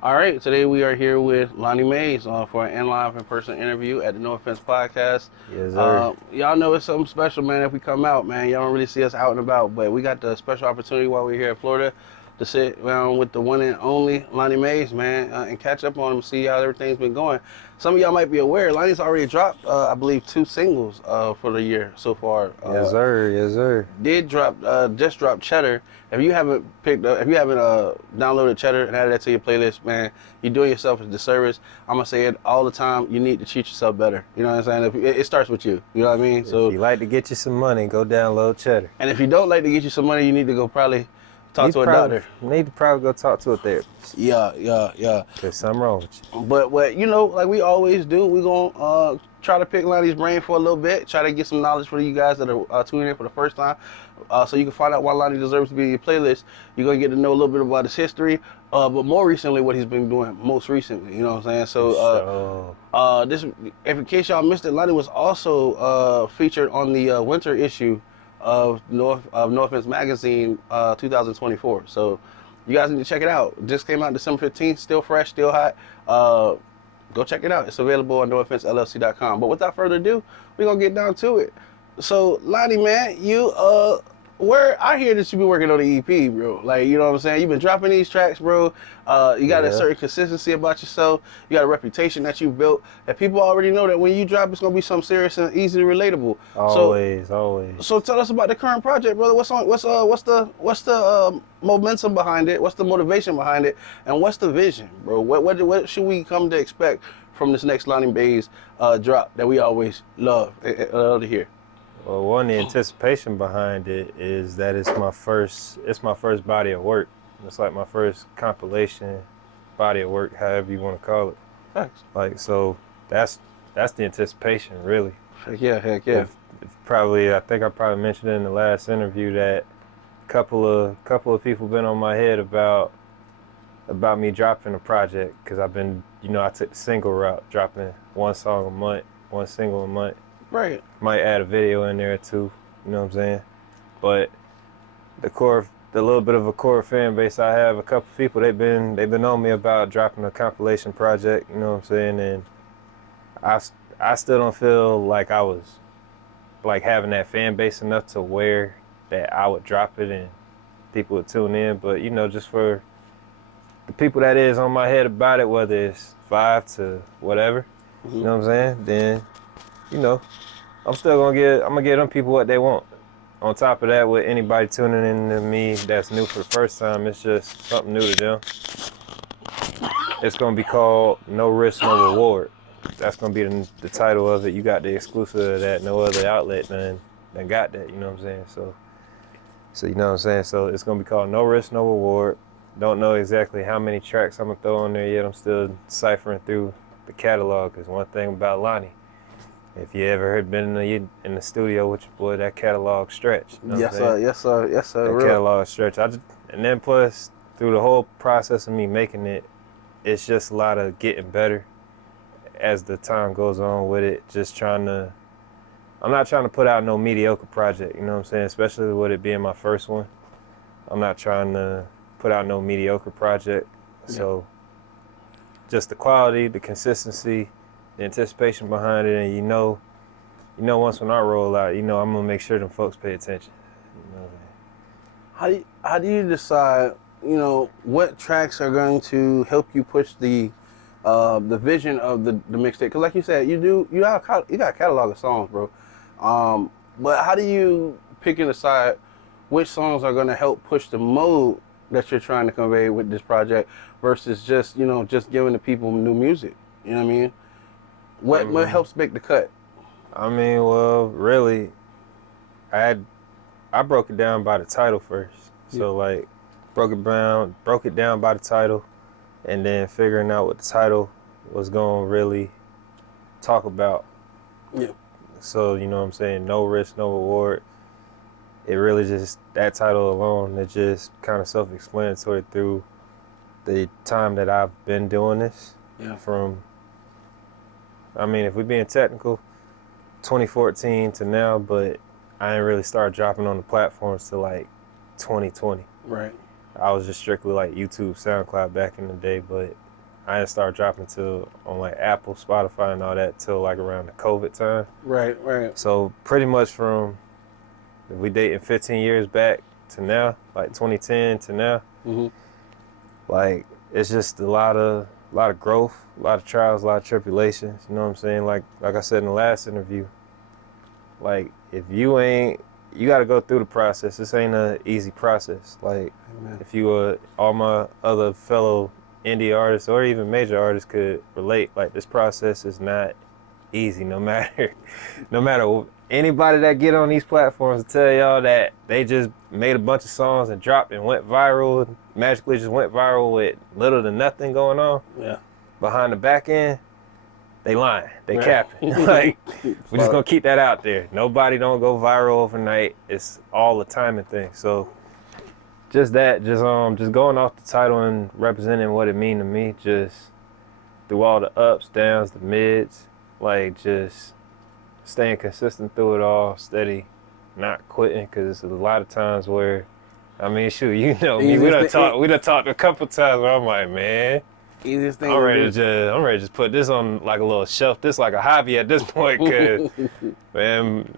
All right, today we are here with Lani Mays for an in-person interview at the No Offense podcast. Yes, sir. Y'all know it's something special, man. If we come out, man, y'all don't really see us out and about, but we got the special opportunity while we're here in Florida to sit down with the one and only Lani Mays, man, and catch up on him, see how everything's been going. Some of y'all might be aware, Lani's already dropped, I believe, 2 singles for the year so far. Yes, sir. Yes, sir. Just dropped Cheddar. If you haven't downloaded Cheddar and added that to your playlist, man, you're doing yourself a disservice. I'm gonna say it all the time. You need to treat yourself better. You know what I'm saying? It starts with you. You know what I mean? If you like to get you some money, go download Cheddar. And if you don't like to get you some money, you need to go probably talk to a doctor. Need to probably go talk to a therapist. Yeah. There's something wrong with you. But what like we always do, we gonna try to pick Lani's brain for a little bit, try to get some knowledge for you guys that are tuning in for the first time, so you can find out why Lani deserves to be in your playlist. You're gonna get to know a little bit about his history, but more recently what he's been doing most recently. You know what I'm saying? So this, if in case y'all missed it, Lani was also featured on the winter issue of No Offense magazine 2024. So you guys need to check it out. Just came out December 15th, still fresh, still hot. Go check it out. It's available on nooffensellc.com. But without further ado, we're going to get down to it. So, Lani, man, I hear that you be working on the EP, bro. Like, you know what I'm saying? You've been dropping these tracks, bro. You got a certain consistency about yourself. You got a reputation that you built. And people already know that when you drop, it's going to be something serious and easily relatable. Always. So tell us about the current project, brother. What's the momentum behind it? What's the motivation behind it? And what's the vision, bro? What should we come to expect from this next Lani Mays drop that we always love to hear? Well, the anticipation behind it is that it's my first body of work. It's like my first compilation body of work, however you want to call it. Thanks. Like, so that's the anticipation, really. Heck yeah. I think I probably mentioned in the last interview that a couple of people been on my head about me dropping a project, because I've been, I took the single route, dropping one single a month. Right. Might add a video in there too, you know what I'm saying? But the little bit of a core fan base I have, a couple people, they've been on me about dropping a compilation project, you know what I'm saying? And I still don't feel like I was like having that fan base enough to where that I would drop it and people would tune in. But just for the people that is on my head about it, whether it's 5 to whatever, you know what I'm saying? Then, I'm gonna give them people what they want. On top of that, with anybody tuning in to me that's new for the first time, it's just something new to them. It's gonna be called No Risk, No Reward. That's gonna be the title of it. You got the exclusive of that. No other outlet done got that. You know what I'm saying? So you know what I'm saying. So it's gonna be called No Risk, No Reward. Don't know exactly how many tracks I'm gonna throw on there yet. I'm still ciphering through the catalog. Cause one thing about Lani, if you ever been in the studio with your boy, that catalog stretch. You know Yes, sir. That catalog stretch. And then plus through the whole process of me making it, it's just a lot of getting better as the time goes on with it. I'm not trying to put out no mediocre project, you know what I'm saying? Especially with it being my first one. I'm not trying to put out no mediocre project. Yeah. So just the quality, the consistency, the anticipation behind it, and once when I roll out, I'm gonna make sure them folks pay attention. How do you decide, what tracks are going to help you push the vision of the mixtape? Because like you said, you got a catalog of songs, bro. But how do you pick and decide which songs are going to help push the mode that you're trying to convey with this project versus just giving the people new music? You know what I mean? What helps make the cut? I mean, well, really, I broke it down by the title first. So like, broke it down by the title, and then figuring out what the title was gonna really talk about. Yeah. So you know what I'm saying? No risk, no reward. It really just, that title alone, it just kind of self-explanatory through the time that I've been doing this. Yeah. If we're being technical, 2014 to now, but I didn't really start dropping on the platforms till like 2020. Right. I was just strictly like YouTube, SoundCloud back in the day, but I didn't start dropping till on like Apple, Spotify, and all that till like around the COVID time. Right. So pretty much from if we dating 15 years back to now, like 2010 to now, like it's just a lot of growth, a lot of trials, a lot of tribulations. You know what I'm saying? Like I said in the last interview, like if you ain't, you got to go through the process. This ain't an easy process. Like if you all my other fellow indie artists or even major artists could relate, like this process is not easy. No matter anybody that get on these platforms to tell y'all that they just made a bunch of songs and dropped and went viral, magically just went viral with little to nothing going on. Yeah. Behind the back end, they lying. They capping. Like, we're just gonna keep that out there. Nobody don't go viral overnight. It's all a timing thing. So just going off the title and representing what it mean to me, just through all the ups, downs, the mids, like just staying consistent through it all, steady, not quitting, because there's a lot of times where, I mean, shoot, you know me, we done talked a couple times where I'm like, man, easiest thing I'm ready to just put this on like a little shelf, this like a hobby at this point, because, man,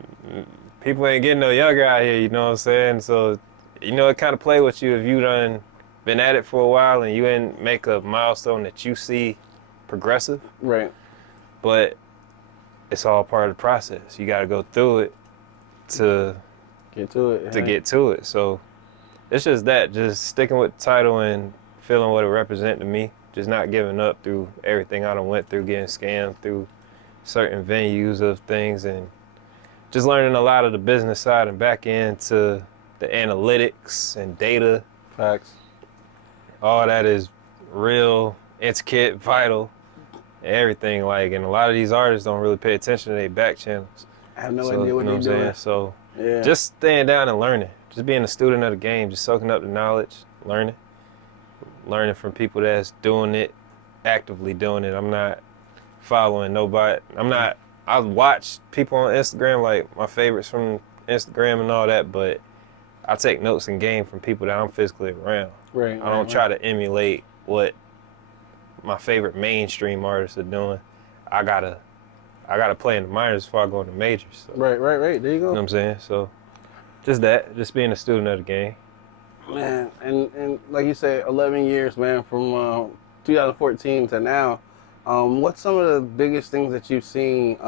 people ain't getting no younger out here, you know what I'm saying? So, you know, it kind of play with you if you done been at it for a while and you didn't make a milestone that you see progressive. Right. But it's all part of the process. You got to go through it to get to it. So it's just that, just sticking with the title and feeling what it represents to me. Just not giving up through everything I done went through, getting scammed through certain venues of things, and just learning a lot of the business side and back into the analytics and data. Facts. All that is real intricate, vital. Everything, like, and a lot of these artists don't really pay attention to their back channels. I have no idea what they're doing. So just staying down and learning, just being a student of the game, just soaking up the knowledge, learning from people that's doing it, actively doing it. I'm not following nobody. I watch people on Instagram, like my favorites from Instagram and all that, but I take notes and game from people that I'm physically around. Right. I don't try to emulate what my favorite mainstream artists are doing. I gotta play in the minors before I go into majors. So. Right. There you go. You know what I'm saying? So just being a student of the game. Man, and like you said, 11 years, man, from 2014 to now. What's some of the biggest things that you've seen?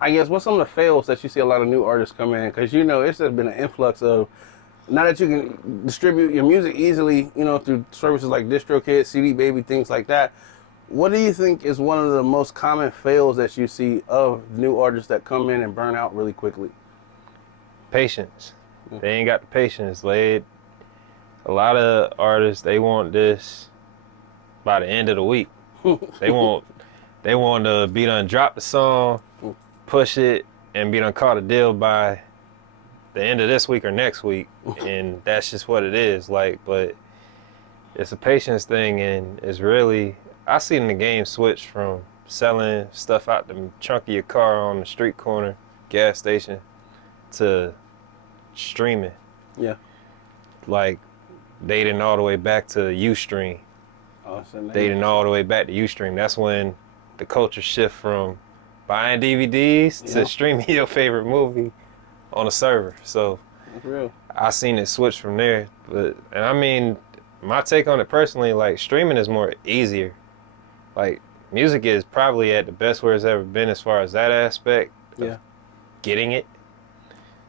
I guess what's some of the fails that you see a lot of new artists come in? Because you know it's just been an influx of. Now that you can distribute your music easily, you know, through services like DistroKid, CD Baby, things like that, what do you think is one of the most common fails that you see of new artists that come in and burn out really quickly? Patience. They ain't got the patience. A lot of artists, they want this by the end of the week. They want to be done drop the song, push it, and be done caught a deal by the end of this week or next week, and that's just what it is. Like, but it's a patience thing, and it's really, I seen the game switch from selling stuff out the trunk of your car on the street corner, gas station, to streaming. Yeah. Like, dating all the way back to Ustream. Dating all the way back to Ustream. That's when the culture shift from buying DVDs to streaming your favorite movie on a server. So that's real. I seen it switch from there. And I mean, my take on it personally, like, streaming is more easier. Like, music is probably at the best where it's ever been as far as that aspect of getting it.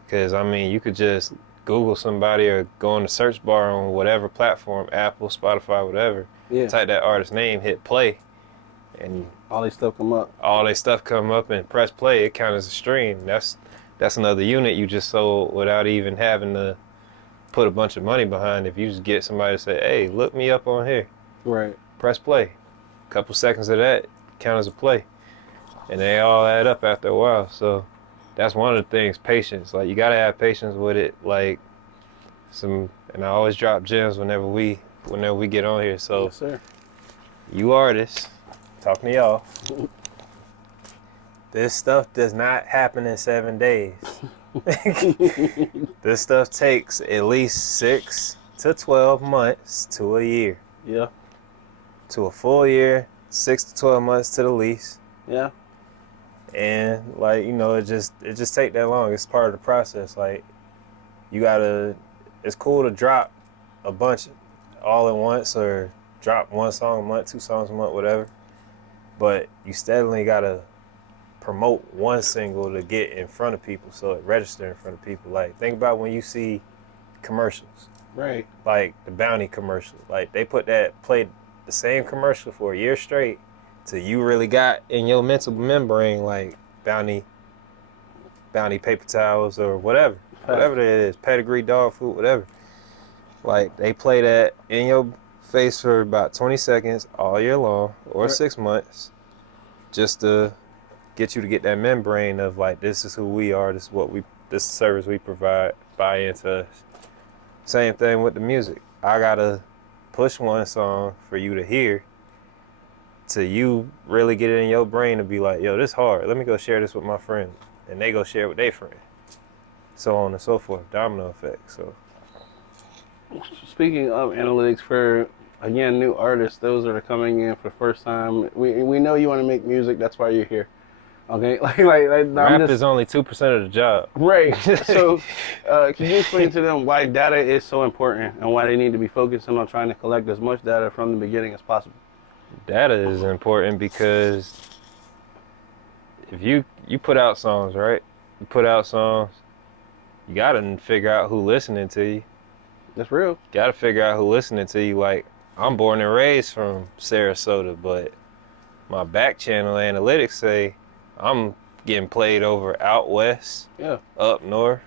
Because, I mean, you could just Google somebody or go in the search bar on whatever platform, Apple, Spotify, whatever, type that artist's name, hit play, and all their stuff come up. And press play. It counts as a stream. That's another unit you just sold without even having to put a bunch of money behind. If you just get somebody to say, hey, look me up on here. Right. Press play. A couple seconds of that count as a play. And they all add up after a while. So that's one of the things, patience. Like, you gotta have patience with it. Like, and I always drop gems whenever we get on here. So yes, sir. You artists, talking to y'all. This stuff does not happen in 7 days. This stuff takes at least 6 to 12 months to a year. Yeah. to a full year, 6 to 12 months to the lease. Yeah. And like, you know, it just take that long. It's part of the process. Like, it's cool to drop a bunch all at once, or drop one song a month, 2 songs a month, whatever. But you steadily gotta promote one single to get in front of people, so it registers in front of people. Like, think about when you see commercials. Right. Like the Bounty commercial. Like, they played the same commercial for a year straight till you really got in your mental membrane, like Bounty paper towels or whatever. Whatever it is, pedigree dog food, whatever. Like, they play that in your face for about 20 seconds all year long, or 6 months, just to get you to get that membrane of like, this is who we are, this is service we provide, buy into us. Same thing with the music. I gotta push one song for you to hear, till you really get it in your brain to be like, yo, this hard. Let me go share this with my friend. And they go share it with their friend. So on and so forth, domino effect. So, speaking of analytics for, again, new artists, those that are coming in for the first time, we know you want to make music. That's why you're here. Okay, rap is only 2% of the job. Right. So, can you explain to them why data is so important and why they need to be focusing on trying to collect as much data from the beginning as possible? Data is important because if you put out songs, right? You put out songs, you gotta figure out who listening to you. That's real. Gotta figure out who listening to you. Like, I'm born and raised from Sarasota, but my back channel analytics say I'm getting played over out west, up north,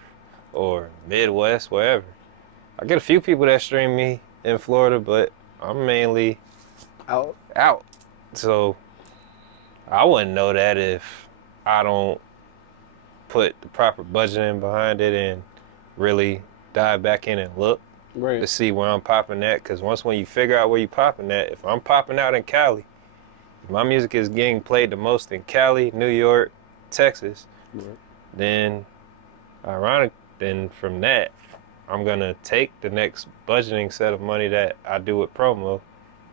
or Midwest, wherever. I get a few people that stream me in Florida, but I'm mainly out. So I wouldn't know that if I don't put the proper budgeting behind it and really dive back in and look to see where I'm popping at. Because when you figure out where you're popping at, if I'm popping out in Cali, if my music is getting played the most in Cali, New York, Texas, then from that, I'm gonna take the next budgeting set of money that I do with promo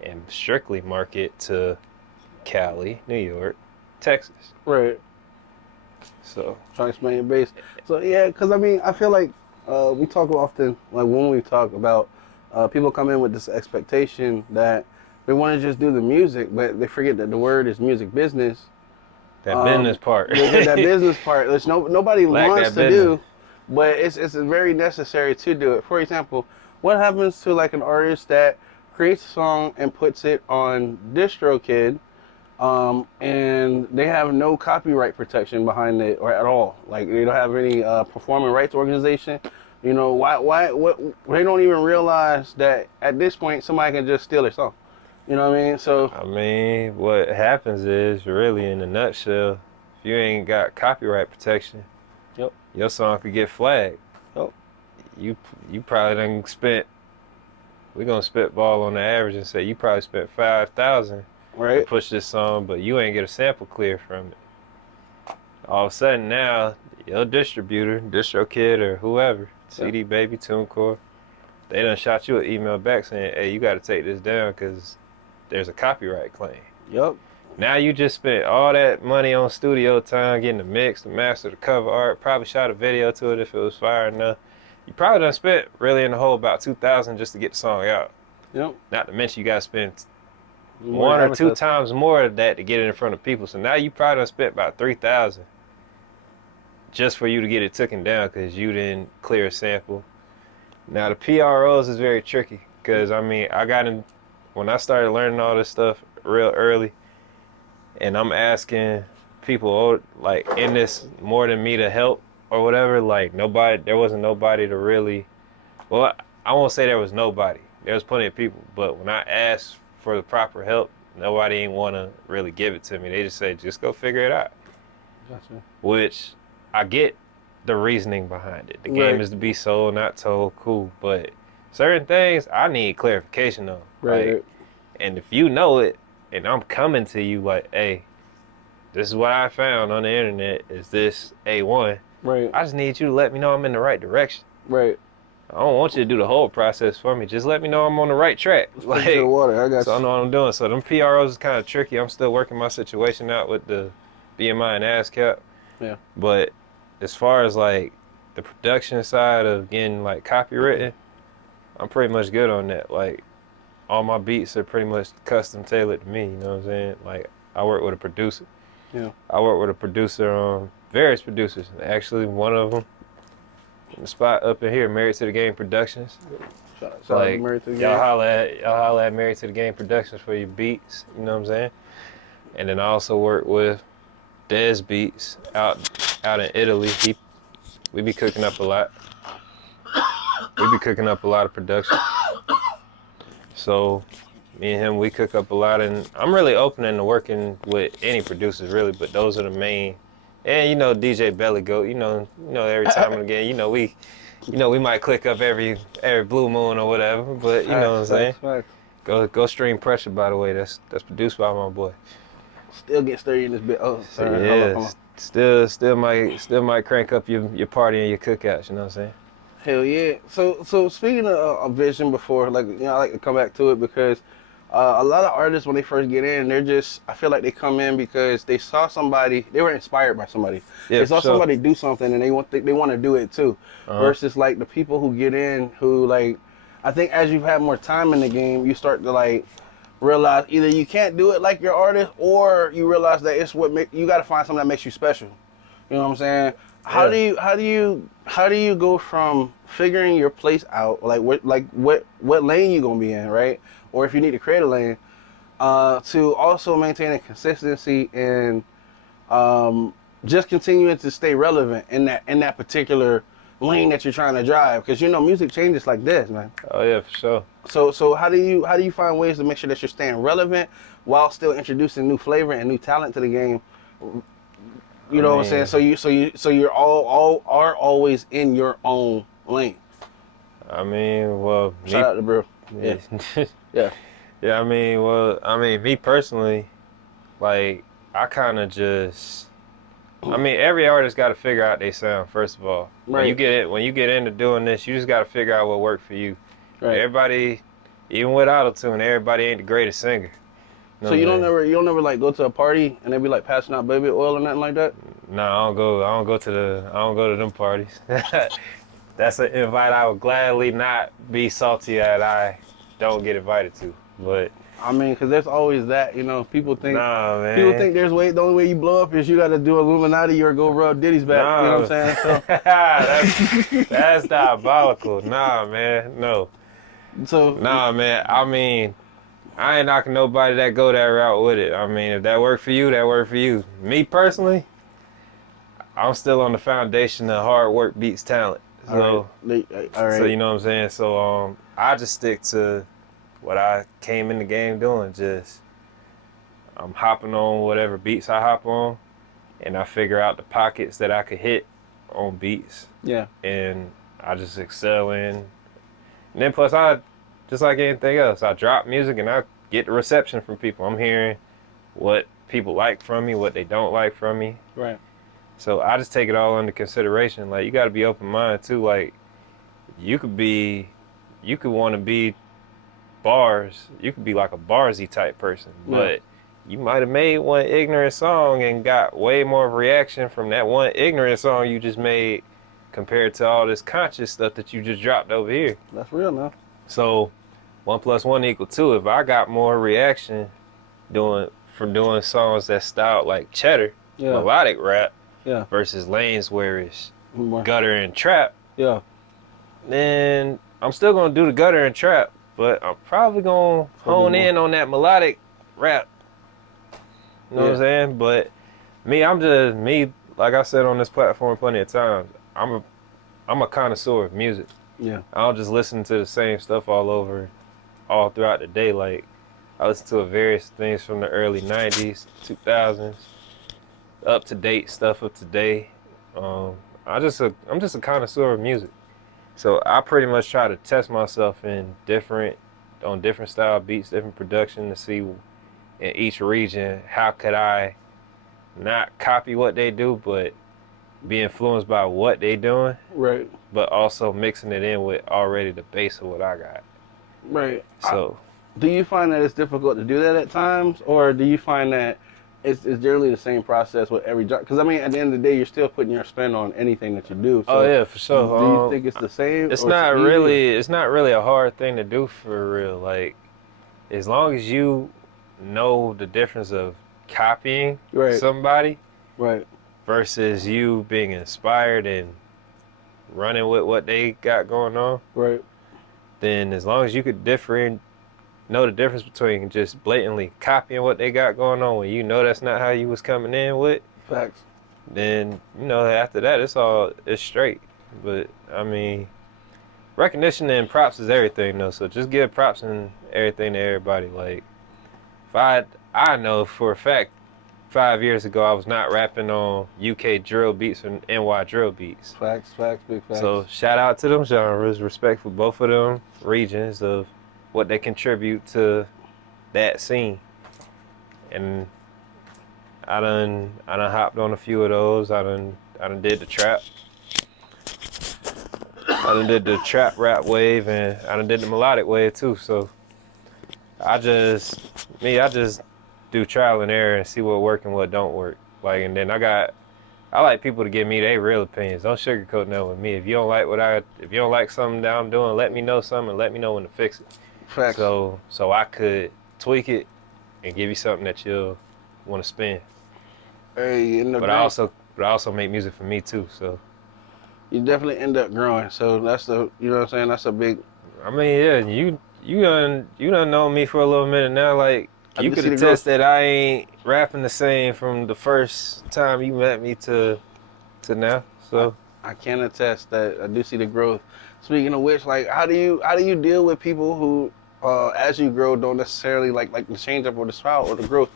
and strictly market to Cali, New York, Texas. Right. So, trying to explain your base. So, yeah, because I mean, I feel like we talk often, like when we talk about people come in with this expectation that they want to just do the music, but they forget that the word is music business. That business part. That business part, which nobody wants to do, but it's very necessary to do it. For example, what happens to like an artist that creates a song and puts it on DistroKid, and they have no copyright protection behind it or at all? Like, they don't have any performing rights organization. You know, what they don't even realize that at this point somebody can just steal their song. You know what I mean? So, I mean, what happens is, really in a nutshell, if you ain't got copyright protection, your song could get flagged. You probably done spent, we're gonna spitball on the average and say you probably spent $5,000 to push this song, but you ain't get a sample clear from it. All of a sudden now, your distributor, DistroKid or whoever, CD Baby, TuneCore, they done shot you an email back saying, hey, you gotta take this down because there's a copyright claim. Now you just spent all that money on studio time, getting the mix, the master, the cover art, probably shot a video to it if it was fire enough. You probably done spent really in the whole about $2,000 just to get the song out. Not to mention you gotta spend one or two times more of that to get it in front of people. So now you probably done spent about $3,000 just for you to get it taken down because you didn't clear a sample. Now the PROs is very tricky because I mean, when I started learning all this stuff real early, and I'm asking people like in this more than me to help or whatever, like there wasn't nobody to really, well, I won't say there was nobody. There was plenty of people, but when I asked for the proper help, nobody ain't want to really give it to me. They just say, just go figure it out. Gotcha. Which I get the reasoning behind it. The game is to be sold, not told, cool, but certain things I need clarification on. And if you know it, and I'm coming to you like, hey, this is what I found on the internet, is this A1. I just need you to let me know I'm in the right direction. I don't want you to do the whole process for me. Just let me know I'm on the right track. Let's take it to the water. I got so I you. know what I'm doing. So them PROs is kind of tricky. I'm still working my situation out with the BMI and ASCAP. Yeah. But as far as like the production side of getting like copywritten, I'm pretty much good on that. Like all my beats are pretty much custom tailored to me. You know what I'm saying? Like I work with a producer. Yeah. I work with a producer, various producers. Actually, one of them, the spot up in here, Married to the Game Productions. Shout out to Like Married to the y'all Game. holla at Married to the Game Productions for your beats. You know what I'm saying? And then I also work with Dez Beats out in Italy. We be cooking up a lot. We be cooking up a lot of production. So me and him, we cook up a lot, and I'm really open into working with any producers, really. But those are the main. And you know, DJ Belly Goat. You know, every time and again, we might click up every blue moon or whatever. But you know what I'm saying. Facts. Go Stream Pressure, by the way. That's produced by my boy. Still get sturdy in this bit. Oh, So sorry. yeah, Hold on. still might crank up your party and your cookouts. You know what I'm saying. Hell yeah. So speaking of a vision before, like, I like to come back to it because a lot of artists, when they first get in, I feel like they come in because they saw somebody, they were inspired by somebody. Yeah, they saw for sure. somebody do something and they want to do it too. Versus like the people who get in who like, I think as you've had more time in the game, you start to like realize either you can't do it like your artist, or you realize that it's you got to find something that makes you special. You know what I'm saying? How do you go from figuring your place out, like what lane you gonna be in, right? Or if you need to create a lane, to also maintaining consistency and just continuing to stay relevant in that particular lane that you're trying to drive, because music changes like this, man. Oh yeah, for sure. So how do you find ways to make sure that you're staying relevant while still introducing new flavor and new talent to the game? You know what I'm saying? So you're all are always in your own lane. I mean, well, Shout out to bro. Yeah. Yeah. Yeah, me personally, like, I kind of just, every artist got to figure out their sound, first of all. Right. When you get into doing this, you just got to figure out what worked for you. Right. Everybody, even with autotune, everybody ain't the greatest singer. So you don't never like go to a party and they be like passing out baby oil or nothing like that? No, I don't go to them parties. That's an invite I would gladly not be salty that I don't get invited to. But because there's always that, people think people think the only way you blow up is you got to do Illuminati or go rub Diddy's back. Nah, you know what I'm saying? So, that's diabolical. Nah, man, no. So Nah, man. I ain't knocking nobody that go that route with it. If that worked for you, that worked for you. Me personally, I'm still on the foundation of hard work beats talent. So, all right. So you know what I'm saying? So I just stick to what I came in the game doing. Just I'm hopping on whatever beats I hop on, and I figure out the pockets that I could hit on beats. Yeah. And I just excel in. And then plus just like anything else, I drop music and I get the reception from people. I'm hearing what people like from me, what they don't like from me. Right. So I just take it all into consideration. Like, you got to be open-minded too. Like, you could want to be bars. You could be like a barsy type person, but you might have made one ignorant song and got way more reaction from that one ignorant song you just made compared to all this conscious stuff that you just dropped over here. That's real now. So 1 + 1 = 2. If I got more reaction doing songs that styled like Cheddar, melodic rap, versus lanes where it's gutter and trap, then I'm still gonna do the gutter and trap, but I'm probably gonna hone in on that melodic rap. You know what I'm saying? But me, like I said on this platform plenty of times, I'm a connoisseur of music. Yeah. I don't just listen to the same stuff all throughout the day. Like, I listen to various things from the early 90s, 2000s, up to date stuff of today. I'm just a connoisseur of music. So I pretty much try to test myself on different style beats, different production, to see in each region how could I not copy what they do, but be influenced by what they doing, Right. but also mixing it in with already the base of what I got. Right. So Do you find that it's difficult to do that at times, or do you find that it's generally the same process with every job? Because I mean, at the end of the day, you're still putting your spin on anything that you do. oh So, yeah, for sure. do you think it's the same? It's Or not easier? really it's not really a hard thing to do for real. Like as long as you know the difference of copying Right. somebody Right. versus you being inspired and running with what they got going on, Right. then as long as you could know the difference between just blatantly copying what they got going on when you know that's not how you was coming in with, Facts. then after that it's straight. But I mean, recognition and props is everything though, so just give props and everything to everybody. Like if I know for a fact 5 years ago I was not rapping on UK drill beats and NY drill beats. Facts. Facts. Big facts. So shout out to them genres, respect for both of them regions of what they contribute to that scene. And I done hopped on a few of those. I done did the trap. I done did the trap rap wave, and I done did the melodic wave too. So I just do trial and error and see what work and what don't work. Like, and then I like people to give me their real opinions. Don't sugarcoat nothing with me. If you don't like something that I'm doing, let me know something and let me know when to fix it. Facts. So I could tweak it and give you something that you'll want to spin. Hey, But I also make music for me too. So you definitely end up growing. So that's the, you know what I'm saying? That's a big. I mean, yeah, you done known me for a little minute now. Like you could see the attest growth. that I ain't rapping the same from the first time you met me to now. So I can attest that I do see the growth. Speaking of which, like, how do you deal with people who, as you grow, don't necessarily like the change up or the spout or the growth?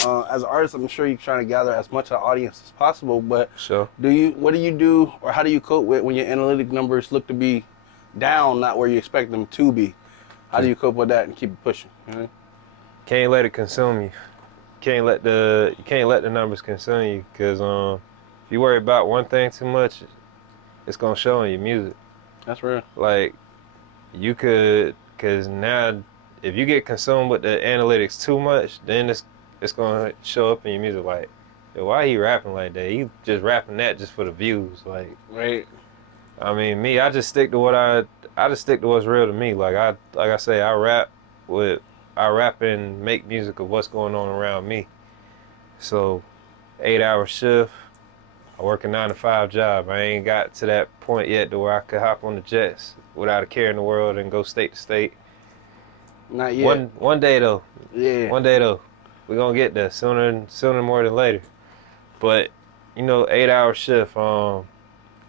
As an artist, I'm sure you're trying to gather as much of an audience as possible. But sure. what do you do, or how do you cope with when your analytic numbers look to be down, not where you expect them to be? How do you cope with that and keep it pushing? You know? Can't let it consume you. You can't let the numbers consume you, because if you worry about one thing too much, it's gonna show in your music. That's real. Like you could, because now if you get consumed with the analytics too much, then it's gonna show up in your music. Like, yo, why he rapping like that? He just rapping that just for the views. Like, Right. I mean, me, I just stick to what's real to me. Like I say, I rap and make music of what's going on around me. So 8-hour shift, I work a 9-to-5 job. I ain't got to that point yet to where I could hop on the jets without a care in the world and go state to state. Not yet. One day though. Yeah. One day though. We're gonna get there sooner more than later. But 8-hour shift,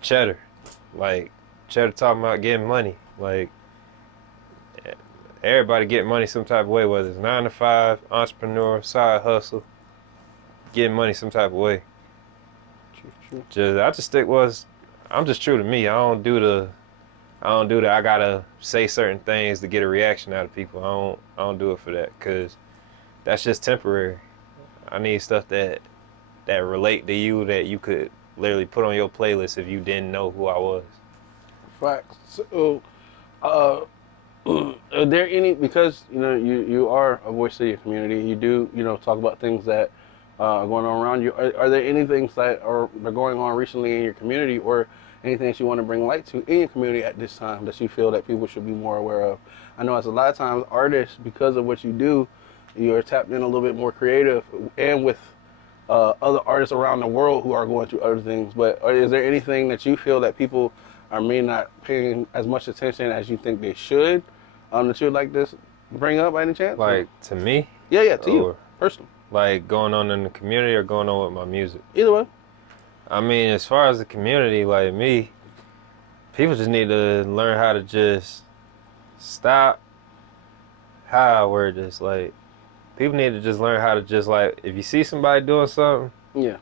Cheddar. Like Cheddar talking about getting money. Like everybody getting money some type of way, whether it's 9-to-5, entrepreneur, side hustle, getting money some type of way. True. I'm just true to me. I don't do the I gotta say certain things to get a reaction out of people. I don't do it for that, because that's just temporary. I need stuff that relate to you, that you could literally put on your playlist if you didn't know who I was. Facts. So, are there any, because you are a voice of your community, you do talk about things that are going on around you. Are there any things that are going on recently in your community, or anything that you want to bring light to in your community at this time that you feel that people should be more aware of? I know as a lot of times artists, because of what you do, you're tapped in a little bit more creative and with other artists around the world who are going through other things. But is there anything that you feel that people are may not paying as much attention as you think they should, that you would like to bring up by any chance? Like, to me? Yeah, to you, personally. Like, going on in the community or going on with my music? Either way. I mean, as far as the community, like me, people just need to learn how to just stop. How I word this, like, people need to just learn how to just, like, if you see somebody doing something, Yeah.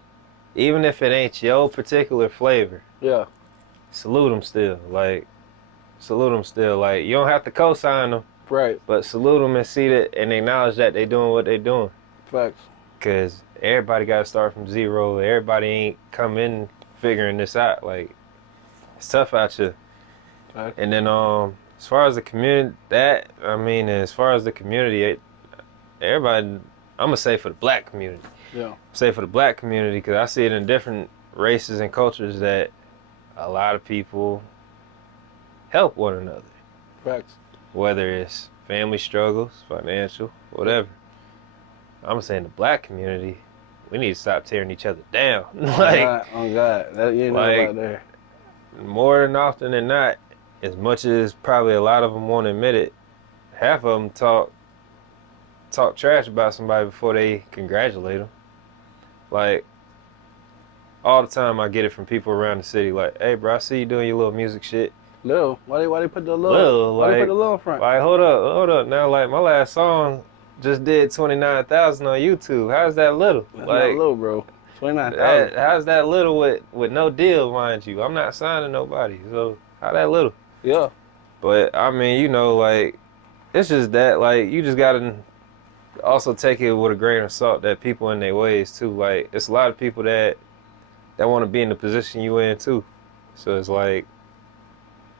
even if it ain't your particular flavor, Yeah. salute them still. Like, you don't have to co-sign them, Right. but salute them and see that and acknowledge that they doing what they doing. Facts. Because everybody got to start from zero. Everybody ain't come in figuring this out. Like, it's tough out here. Okay. And then as far as the community, as far as the community, everybody, I'm gonna say for the black community. Yeah. Say for the black community, because I see it in different races and cultures that a lot of people help one another. Facts. Whether it's family struggles, financial, whatever. I'm gonna say in the black community, we need to stop tearing each other down. Like, oh God, that you know like, about there. more than often than not, as much as probably a lot of them won't admit it, half of them talk trash about somebody before they congratulate them. Like, all the time I get it from people around the city, like, hey bro, I see you doing your little music shit. Lil, why they put the Lil? Why they put the Lil in front? Like, hold up. Now, like, my last song just did 29,000 on YouTube. How's that little? That's like, not Lil, bro. 29,000. How's that little with no deal, mind you? I'm not signing nobody, so how that little? Yeah. But I mean, you know, like, it's just that, like, you just gotta also take it with a grain of salt that people in their ways too. Like, it's a lot of people that want to be in the position you in too. So it's like,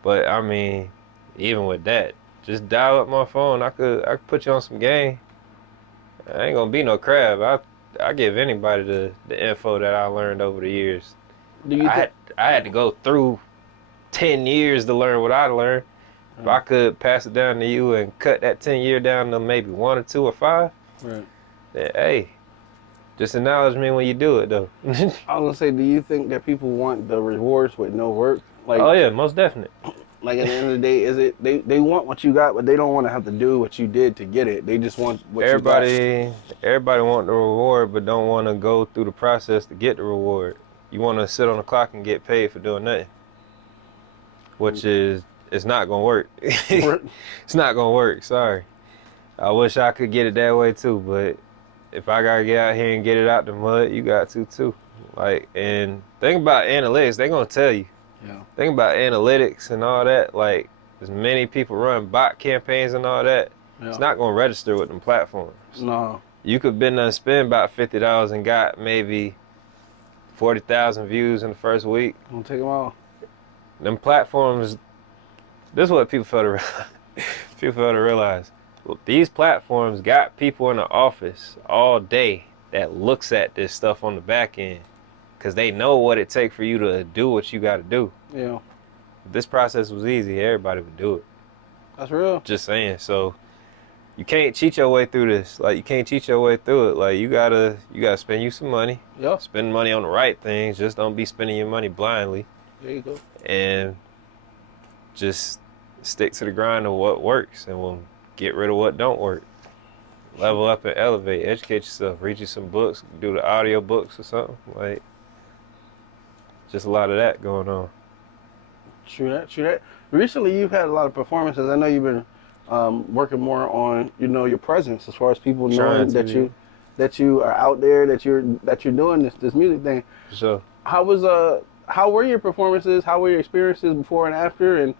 but I mean, even with that, just dial up my phone. I could put you on some game. I ain't gonna be no crab. I give anybody the info that I learned over the years. Do you I had to go through 10 years to learn what I learned. If I could pass it down to you and cut that 10-year down to maybe 1 or 2 or 5, right. then hey, just acknowledge me when you do it though. I was gonna say, do you think that people want the rewards with no work? Like, oh yeah, most definitely. Like at the end of the day, is it they want what you got, but they don't want to have to do what you did to get it. They just want what you got. Everybody want the reward, but don't want to go through the process to get the reward. You want to sit on the clock and get paid for doing nothing, which is it's not gonna work. It's not gonna work. Sorry. I wish I could get it that way too, but if I gotta get out here and get it out the mud, you got to too. Like, and think about analytics. They gonna tell you. Yeah. Think about analytics and all that. Like, as many people run bot campaigns and all that, it's not gonna register with them platforms. No. You could been done spend about $50 and got maybe 40,000 views in the first week. Don't take them all. Them platforms. This is what people fail to realize. People fail to realize. Well, these platforms got people in the office all day that looks at this stuff on the back end. Because they know what it takes for you to do what you got to do. Yeah. If this process was easy, everybody would do it. That's real. Just saying. So you can't cheat your way through this. Like, you can't cheat your way through it. Like, you gotta spend you some money. Yeah. Spend money on the right things. Just don't be spending your money blindly. There you go. And just stick to the grind of what works, and we'll get rid of what don't work. Level up and elevate. Educate yourself. Read you some books. Do the audio books or something. Like, just a lot of that going on. True that. Recently, you've had a lot of performances. I know you've been working more on, your presence as far as people knowing that you are out there, that you're doing this music thing. For sure. How were your performances? How were your experiences before and after? And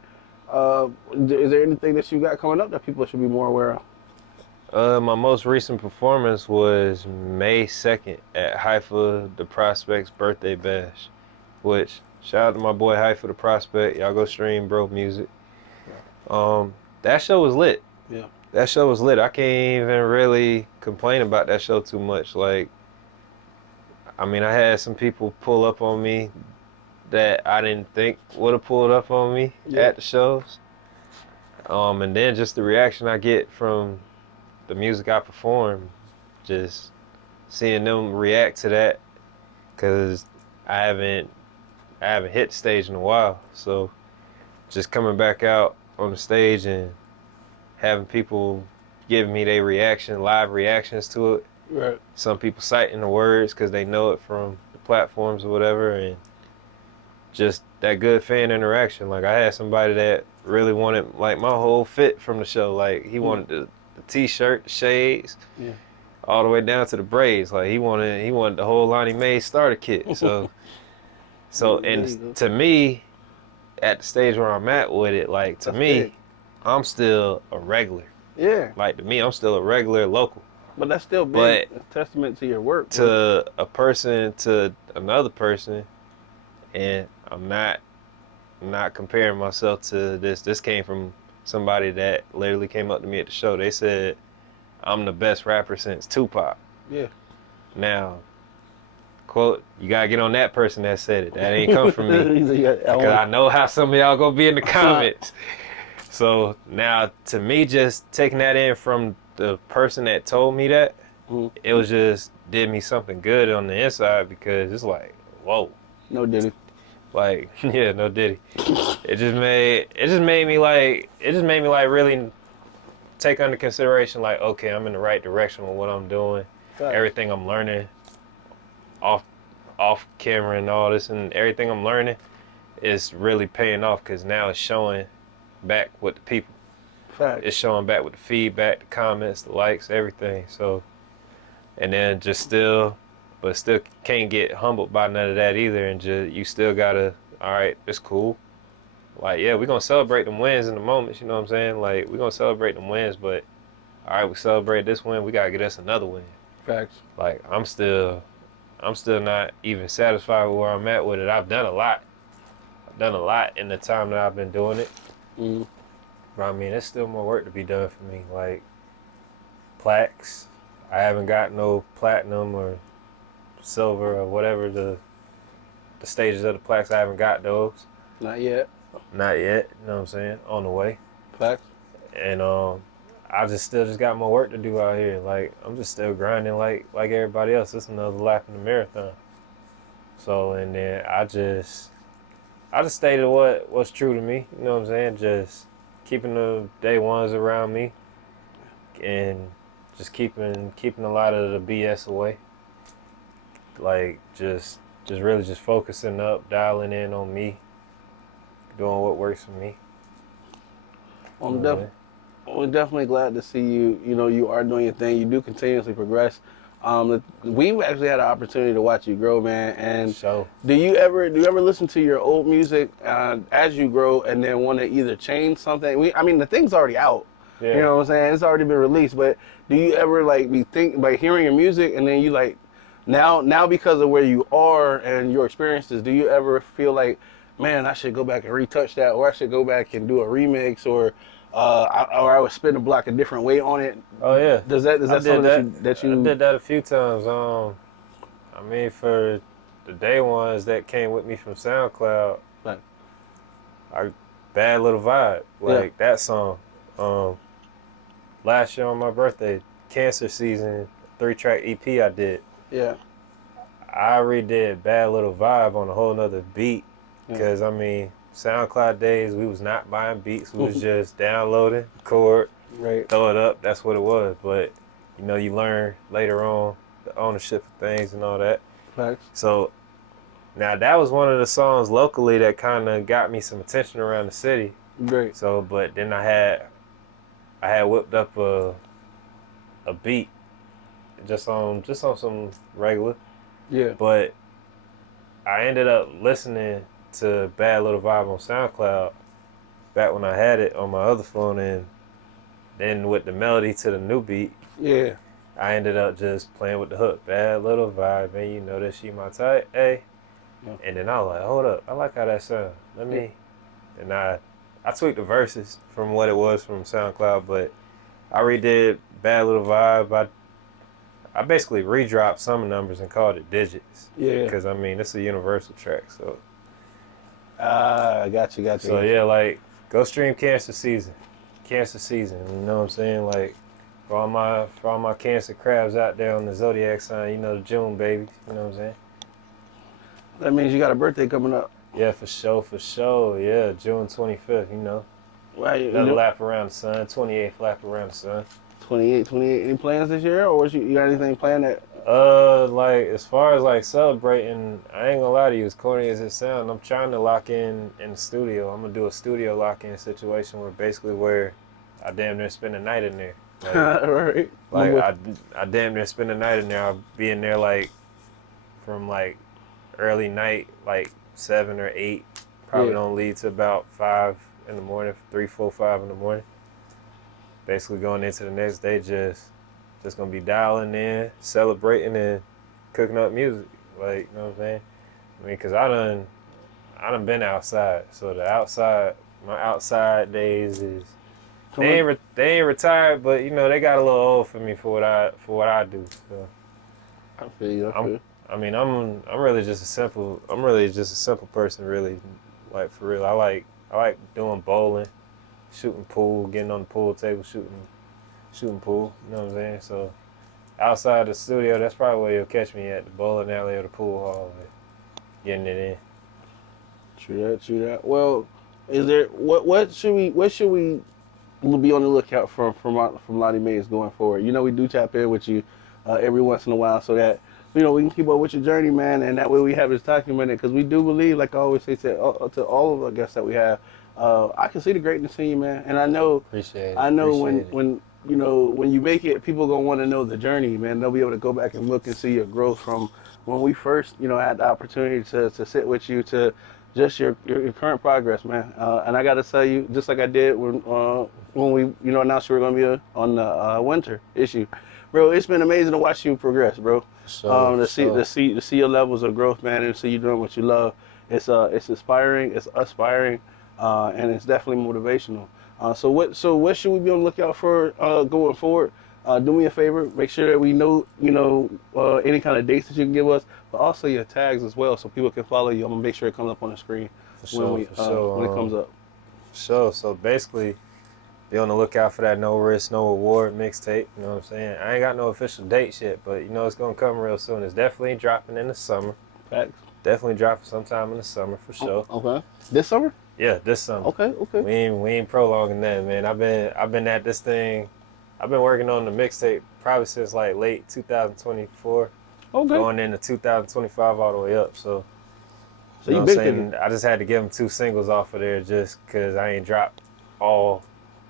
is there anything that you got coming up that people should be more aware of? My most recent performance was May 2nd at Haifa, the Prospect's birthday bash. Which, shout out to my boy Haifa, the Prospect. Y'all go stream bro music. That show was lit. Yeah. That show was lit. I can't even really complain about that show too much. Like, I mean, I had some people pull up on me that I didn't think would have pulled up on me at the shows. And then just the reaction I get from the music I perform, just seeing them react to that, because I haven't hit the stage in a while. So just coming back out on the stage and having people giving me their live reactions to it. Right. Some people citing the words because they know it from the platforms or whatever, and just that good fan interaction. Like, I had somebody that really wanted, like, my whole fit from the show. Like, he wanted the t-shirt, the shades, all the way down to the braids. Like, he wanted the whole Lani Mays starter kit. So and to me, at the stage where I'm at with it, like, to me, I'm still a regular. Yeah. Like, to me, I'm still a regular local. But that's still big. A testament to your work. To a person, to another person, And I'm not comparing myself to this. This came from somebody that literally came up to me at the show. They said I'm the best rapper since Tupac. Yeah. Now, quote, you gotta get on that person that said it. That ain't come from me. Because I know how some of y'all gonna be in the comments. So now, to me, just taking that in from the person that told me that, it was just did me something good on the inside, because it's like, whoa. No Diddy. Like, yeah, no Diddy. It just made me like really take under consideration, like, okay, I'm in the right direction with what I'm doing. Right. Everything I'm learning off camera and all this, and everything I'm learning is really paying off, because now it's showing back with the people. Fact. It's showing back with the feedback, the comments, the likes, everything. So, and then still can't get humbled by none of that either, and just you still gotta, all right, it's cool. Like, yeah, we're gonna celebrate them wins in the moments, you know what I'm saying? Like, we're gonna celebrate them wins, but all right, we celebrate this win, we gotta get us another win. Facts. Like, I'm still not even satisfied with where I'm at with it. I've done a lot in the time that I've been doing it. But I mean, there's still more work to be done for me. Like, plaques, I haven't got no platinum or silver or whatever the stages of the plaques. I haven't got those. Not yet. Not yet. You know what I'm saying? On the way. Facts. And I still got more work to do out here. Like, I'm just still grinding like everybody else. It's another lap in the marathon. So, and then I just stated what's true to me. You know what I'm saying? Just keeping the day ones around me, and just keeping a lot of the BS away. Like, just really just focusing up, dialing in on me, doing what works for me. We're definitely glad to see you. You know, you are doing your thing. You do continuously progress. We've actually had an opportunity to watch you grow, man. And So, do you ever listen to your old music as you grow, and then want to either change something? I mean, the thing's already out. yeah. You know what I'm saying? It's already been released. But do you ever by hearing your music, and then you like now because of where you are and your experiences, do you ever feel like, man, I should go back and retouch that, or I should go back and do a remix, or I would spin the block a different way on it? Oh yeah. Is that something that you? I did that a few times. I mean, for the day ones that came with me from SoundCloud, Right. Bad Little Vibe, like that song. Last year on my birthday, Cancer Season, 3-track EP I did. Yeah. I redid Bad Little Vibe on a whole nother beat, because I mean, SoundCloud days, we was not buying beats. We was just downloading, record, Right. throw it up. That's what it was. But, you know, you learn later on the ownership of things and all that. Facts. So, now that was one of the songs locally that kind of got me some attention around the city. Great. So, but then I had whipped up a beat just on some regular. Yeah. But I ended up listening to Bad Little Vibe on SoundCloud back when I had it on my other phone, and then with the melody to the new beat, Yeah. I ended up just playing with the hook. Bad Little Vibe, man, you know that she my type, hey. Yeah. And then I was like, hold up, I like how that sounds. And I tweaked the verses from what it was from SoundCloud, but I redid Bad Little Vibe. I basically redropped some numbers and called it Digits. Yeah. Because, I mean, it's a universal track, so. Got you. So, yeah, like, go stream Cancer Season. Cancer Season, you know what I'm saying? Like, for all my Cancer crabs out there on the Zodiac sign, you know, the June babies, you know what I'm saying? That means you got a birthday coming up. Yeah, for sure. Yeah, June 25th, you know. Right. Another lap around the sun, 28th lap around the sun. 28. Any plans this year, or you got anything planned that? Like, as far as like celebrating, I ain't gonna lie to you, as corny as it sounds, I'm trying to lock in the studio. I'm gonna do a studio lock-in situation where I damn near spend the night in there. Like, Right. like I damn near spend the night in there. I'll be in there like from like early night, like 7 or 8. Probably don't leave to about 5 in the morning, 3, 4, 5 in the morning. Basically going into the next day, just gonna be dialing in, celebrating, and cooking up music. Like, you know what I'm saying? I mean, cause I done been outside. So my outside days is Come on. they ain't retired, but you know they got a little old for me for what I do. So I feel you. I feel you. I'm really just a simple person, really. Like for real, I like doing bowling, shooting pool, getting on the pool table, shooting pool. You know what I'm saying? So outside the studio, that's probably where you'll catch me at the bowling alley or the pool hall, like, getting it in. True that. True that. Well, is there what should we be on the lookout from Lani Mays going forward? You know, we do tap in with you every once in a while so that you know we can keep up with your journey, man, and that way we have this documented because we do believe, like I always say to all of our guests that we have, I can see the greatness in you, man, and Appreciate it. I know Appreciate it. when you know when you make it, people gonna want to know the journey, man. They'll be able to go back and look and see your growth from when we first, you know, had the opportunity to sit with you to just your current progress, man. And I got to tell you, just like I did when we, you know, announced you were going to be on the winter issue, bro. It's been amazing to watch you progress, bro. To see your levels of growth, man, and see you doing what you love. It's inspiring, it's aspiring, and it's definitely motivational. So what should we be on the lookout for going forward? Do me a favor, make sure that we know, you know, any kind of dates that you can give us, but also your tags as well, so people can follow you. I'm gonna make sure it comes up on the screen when it comes up. So basically, be on the lookout for that No Risk, No Reward mixtape. You know what I'm saying? I ain't got no official dates yet, but you know it's gonna come real soon. It's definitely dropping in the summer. Facts. Definitely dropping sometime in the summer for sure. Okay. This summer? Yeah, this summer. Okay. Okay. We ain't prolonging that, man. I've been at this thing. I've been working on the mixtape probably since like late 2024, Okay. going into 2025 all the way up. So So you know you've what I'm been saying? cooking. I just had to give them 2 singles off of there just because I ain't dropped all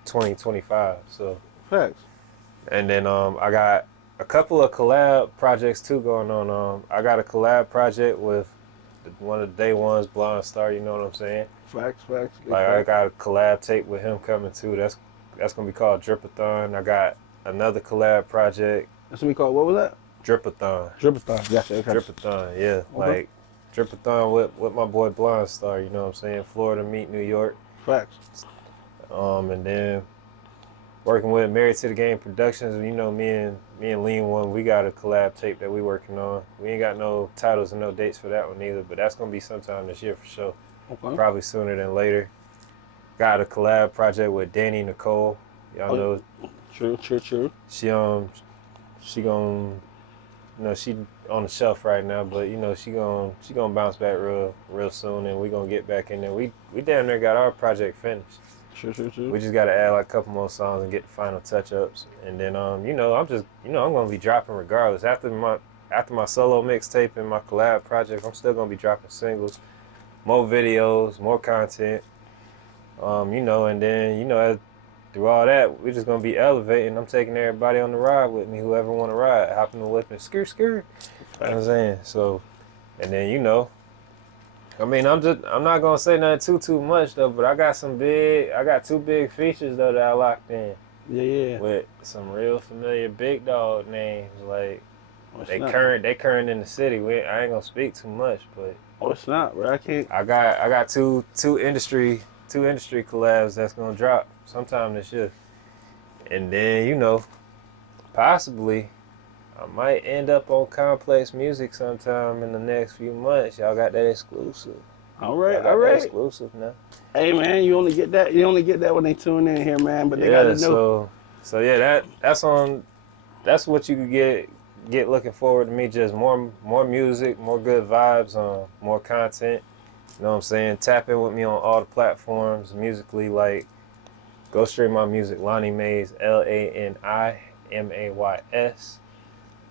2025. So, Facts. and then I got a couple of collab projects too going on. I got a collab project with one of the day ones, Blond Star. You know what I'm saying? Facts. Facts. Like I got a collab tape with him coming too. That's gonna be called Dripathon. I got another collab project. That's what we call. What was that? Dripathon. Dripathon. Gotcha. Okay. Dripathon. Yeah. Like Dripathon with my boy Blond Star. You know what I'm saying? Florida meet New York. Facts. And then working with Married to the Game Productions. You know, me and Lean One, we got a collab tape that we working on. We ain't got no titles and no dates for that one either, but that's gonna be sometime this year for sure. Okay. Probably sooner than later. Got a collab project with Danny Nicole. Y'all know. True. She gon', you know, she on the shelf right now, but you know she gonna bounce back real soon, and we gonna get back in there. We damn near got our project finished. True. We just gotta add like a couple more songs and get the final touch ups, and then you know I'm gonna be dropping regardless. After my solo mixtape and my collab project, I'm still gonna be dropping singles, more videos, more content. You know, and then you know through all that, we're just gonna be elevating. I'm taking everybody on the ride with me, whoever want to ride, hop in the whip and skirt. You know what I'm saying? So, and then you know, I mean, I'm not gonna say nothing too much though, but I got 2 big features though that I locked in. Yeah. With some real familiar big dog names, like they not? current in the city. I ain't gonna speak too much, but It's not, bro. I can't. I got two industry collabs that's gonna drop sometime this year, and then you know, possibly I might end up on Complex Music sometime in the next few months. Y'all got that exclusive. All right. That exclusive now. Hey man, you only get that when they tune in here, man. But they gotta know. So yeah, that's what you could get looking forward to me. Just more music, more good vibes, more content. You know what I'm saying? Tap in with me on all the platforms musically. Like, go stream my music, Lani Mays, LaniMays.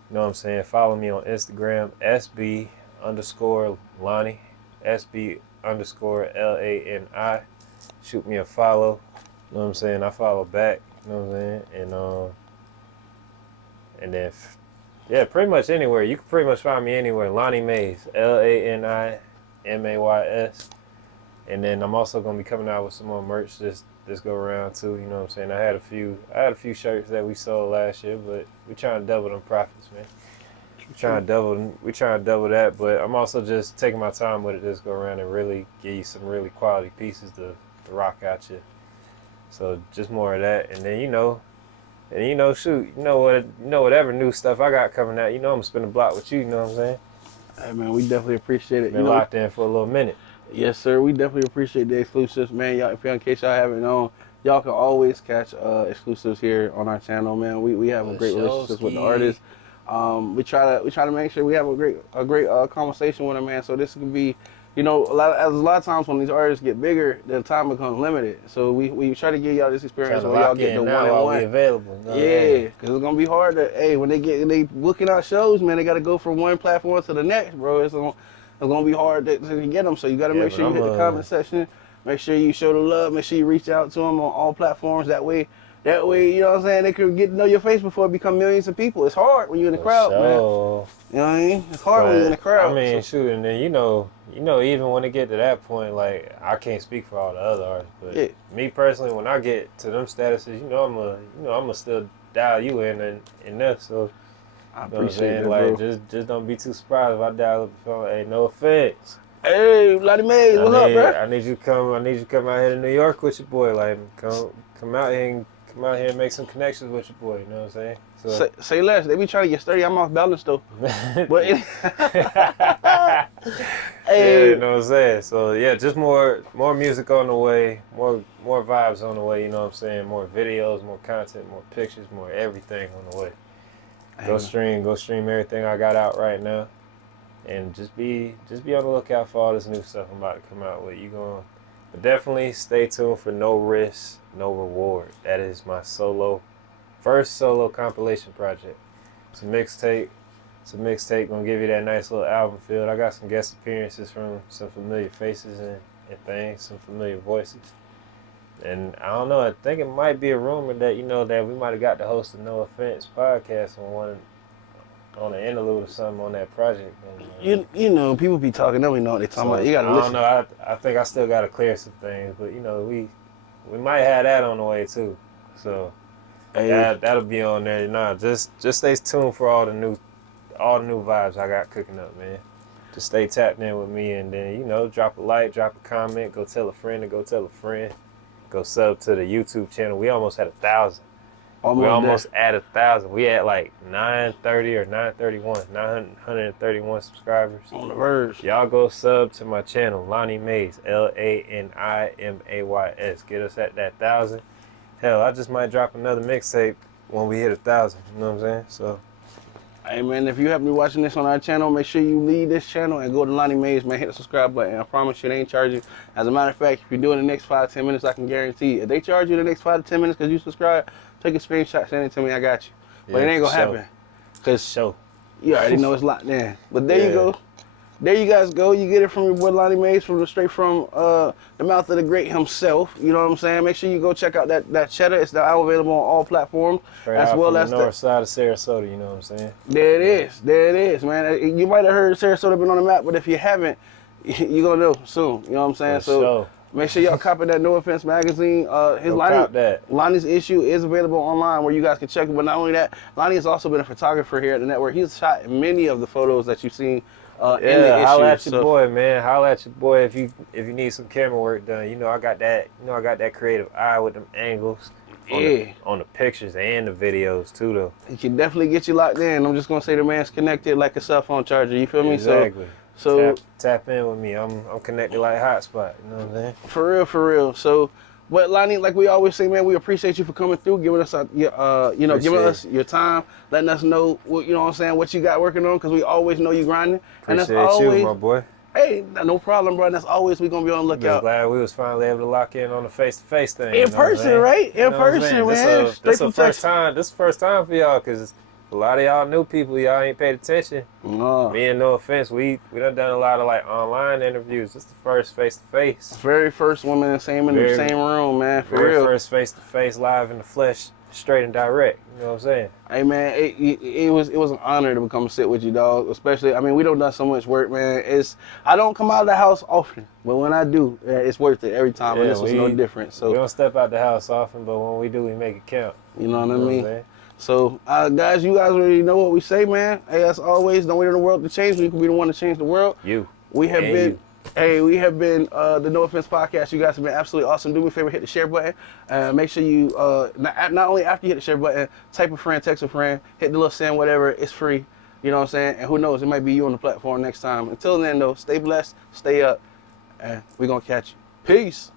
You know what I'm saying? Follow me on Instagram, SB_Lani, SB_LANI. Shoot me a follow. You know what I'm saying? I follow back. You know what I'm saying? And then, yeah, pretty much anywhere. You can pretty much find me anywhere. Lani Mays, LaniMays. And then I'm also gonna be coming out with some more merch this go around too. You know what I'm saying? I had a few shirts that we sold last year, but we trying to double them profits, man. We trying to double that, but I'm also just taking my time with it this go around and really give you some really quality pieces to rock out you. So just more of that, and then shoot, whatever new stuff I got coming out, I'm gonna spin the block with you. You know what I'm saying? Hey man, we definitely appreciate it. Been locked in for a little minute. Yes, sir. We definitely appreciate the exclusives, man. Y'all, in case y'all haven't known, y'all can always catch exclusives here on our channel, man. We have a great relationship with the artists. We try to make sure we have a great conversation with them, man. So this could be, a lot of times when these artists get bigger, the time becomes limited. So we try to give y'all this experience where y'all get the one-on-one. Available. Yeah, because it's gonna be hard to when they booking out shows, man. They got to go from one platform to the next, bro. It's gonna be hard to get them. So you got to make sure you hit the comment section. Make sure you show the love. Make sure you reach out to them on all platforms. That way, you know what I'm saying, they can get to know your face before it become millions of people. It's hard when you're in the crowd, man. You know what I mean? It's hard when you're in the crowd. I mean, shoot, and then even when it get to that point, like I can't speak for all the other artists, but me personally, when I get to them statuses, I'ma still dial you in there. So I appreciate it, like bro. just don't be too surprised if I dial up the phone. Hey, no offense. Hey, Lani Mays, what's up, bro? I need you to come out here to New York with your boy. Like come out here and make some connections with your boy. You know what I'm saying? So, say less. They be trying to get sturdy. I'm off balance though. But hey, yeah, you know what I'm saying? So yeah, just more music on the way, more vibes on the way. You know what I'm saying? More videos, more content, more pictures, more everything on the way. Go stream everything I got out right now, and just be on the lookout for all this new stuff I'm about to come out with. But definitely stay tuned for No Risk, No Reward. That is my first solo compilation project. It's a mixtape. Gonna give you that nice little album feel. I got some guest appearances from some familiar faces and things, some familiar voices. And I don't know, I think it might be a rumor that, that we might have got to host a No Offense podcast on an interlude or something on that project. People be talking, then we know what they talking about. You gotta listen. I don't know, I think I still gotta clear some things, but we might have that on the way too. So that'll be on there. Just stay tuned for all the new vibes I got cooking up, man. Just stay tapped in with me, and then drop a like, drop a comment, go tell a friend to go tell a friend. Go sub to the YouTube channel. We almost had 1,000. We almost at 1,000. We at like 930 or 931 subscribers. On the verge. Y'all go sub to my channel, Lani Mays, LANIMAYS. Get us at that 1,000. Hell, I just might drop another mixtape when we hit 1,000. You know what I'm saying? So. Hey man, if you happen to be watching this on our channel, make sure you leave this channel and go to Lani Mays, man. Hit the subscribe button. I promise you, they ain't charging. As a matter of fact, if you do it in the next 5 to 10 minutes, I can guarantee you. If they charge you the next 5 to 10 minutes because you subscribe, take a screenshot, send it to me. I got you. But it ain't gonna happen. Cause you already know it's locked in. But there you go. There you guys go. You get it from your boy Lani Mays, straight from the mouth of the great himself. You know what I'm saying? Make sure you go check out that Cheddar. It's now available on all platforms. As well as the north side of Sarasota. You know what I'm saying? There it is, man. You might have heard Sarasota been on the map, but if you haven't, you're gonna know soon. You know what I'm saying? Make sure y'all copy that No Offense magazine. Lani's issue is available online where you guys can check it. But not only that, Lani has also been a photographer here at the network. He's shot many of the photos that you've seen. In the issue. Holla at your boy, man. Holla at your boy if you need some camera work done. I got that creative eye with them angles on the pictures and the videos too, though. He can definitely get you locked in. I'm just gonna say the man's connected like a cell phone charger. You feel me? Exactly. So tap in with me. I'm connected like hotspot. You know what I'm saying? For real. So. But Lani, like we always say, man, we appreciate you for coming through, giving us giving us your time, letting us know what what you got working on, because we always know you grinding. Appreciate you, my boy. Hey, no problem, bro. And that's always we gonna be on the lookout. Just glad we was finally able to lock in on the face-to-face thing. In person, right? In person, man. This is the first time. This is the first time for y'all, because a lot of y'all new people, y'all ain't paid attention. No. Me and No Offense, we done a lot of like online interviews. This is the first face-to-face. Very first woman in the same room, man. For real. First face-to-face, live in the flesh, straight and direct. You know what I'm saying? Hey man, it was an honor to come sit with you, dog. Especially, we done so much work, man. I don't come out of the house often, but when I do, it's worth it every time. And this was no different. So we don't step out the house often, but when we do, we make it count. You know what I mean? So, guys, you guys already know what we say, man. Hey, as always, don't wait on the world to change when you can be the one to change the world. We have been, we have been the No Offense Podcast. You guys have been absolutely awesome. Do me a favor, hit the share button. Make sure you, not only after you hit the share button, type a friend, text a friend, hit the little send, whatever. It's free. You know what I'm saying? And who knows, it might be you on the platform next time. Until then, though, stay blessed, stay up, and we're going to catch you. Peace.